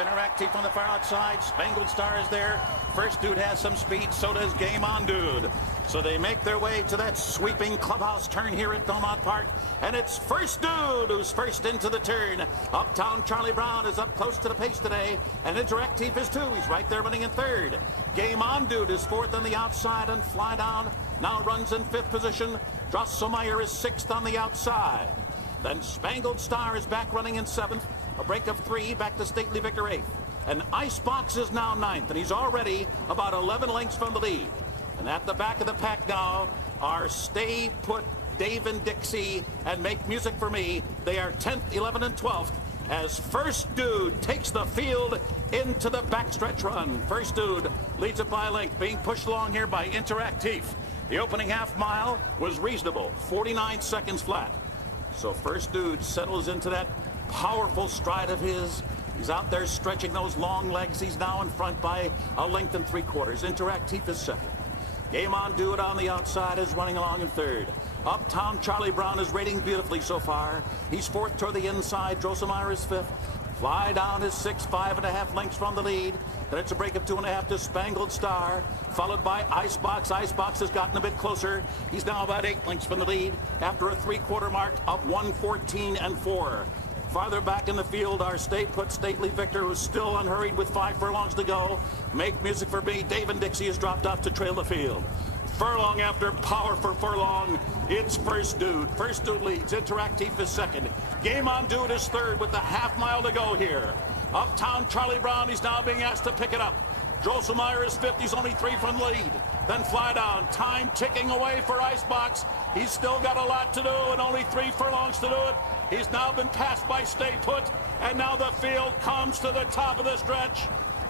Interactive on the far outside. Spangled Star is there. First Dude has some speed. So does Game On Dude. So they make their way to that sweeping clubhouse turn here at Belmont Park. And it's First Dude who's first into the turn. Uptown Charlie Brown is up close to the pace today. And Interactive is too. He's right there running in third. Game On Dude is fourth on the outside. And Fly Down now runs in fifth position. Drosselmeyer is sixth on the outside. Then Spangled Star is back running in seventh. A break of 3 back to Stately Victor eighth. And Icebox is now ninth, and he's already about 11 lengths from the lead. And at the back of the pack now are Stay Put, Dave and Dixie, and Make Music for Me. They are 10th, 11th, and 12th as First Dude takes the field into the backstretch run. First Dude leads it by a length, being pushed along here by Interactive. The opening half mile was reasonable, 49 seconds flat. So First Dude settles into that powerful stride of his. He's out there stretching those long legs. He's now in front by a length and 3/4. Interactive is second. Game On Dude on the outside is running along in third. Uptown Charlie Brown is rating beautifully so far. He's fourth toward the inside. Drosselmeyer is fifth. Fly Down is 6, 5.5 lengths from the lead. Then it's a break of 2.5 to Spangled Star, followed by Icebox. Icebox has gotten a bit closer. He's now about 8 lengths from the lead after a 3/4 mark of 1:14 and 4. Farther back in the field are Stay Put, Stately Victor, who's still unhurried with 5 furlongs to go. Make Music for Me, Dave and Dixie has dropped off to trail the field. Furlong after power for furlong, it's First Dude. First Dude leads. Interactive is second. Game On Dude is third with a half mile to go here. Uptown Charlie Brown, he's now being asked to pick it up. Drosselmeyer is fifth. He's only 3 from the lead. Then Fly Down. Time ticking away for Icebox. He's still got a lot to do and only 3 furlongs to do it. He's now been passed by Stay Put, and now the field comes to the top of the stretch.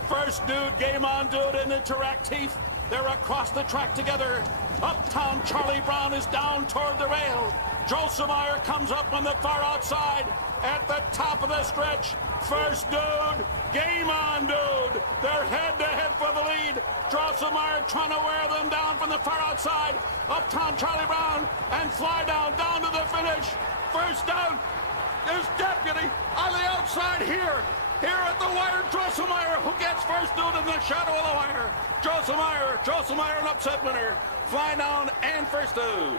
First Dude, Game On Dude, and Interactive. They're across the track together. Uptown Charlie Brown is down toward the rail. Drosselmeyer comes up on the far outside at the top of the stretch. First Dude, Game On Dude. They're head-to-head for the lead. Drosselmeyer trying to wear them down from the far outside. Uptown Charlie Brown and Fly Down down to the finish. First down is Deputy on the outside here. Here at the wire, Drosselmeyer, who gets First Dude in the shadow of the wire. Drosselmeyer, an upset winner. Fly Down and First Dude.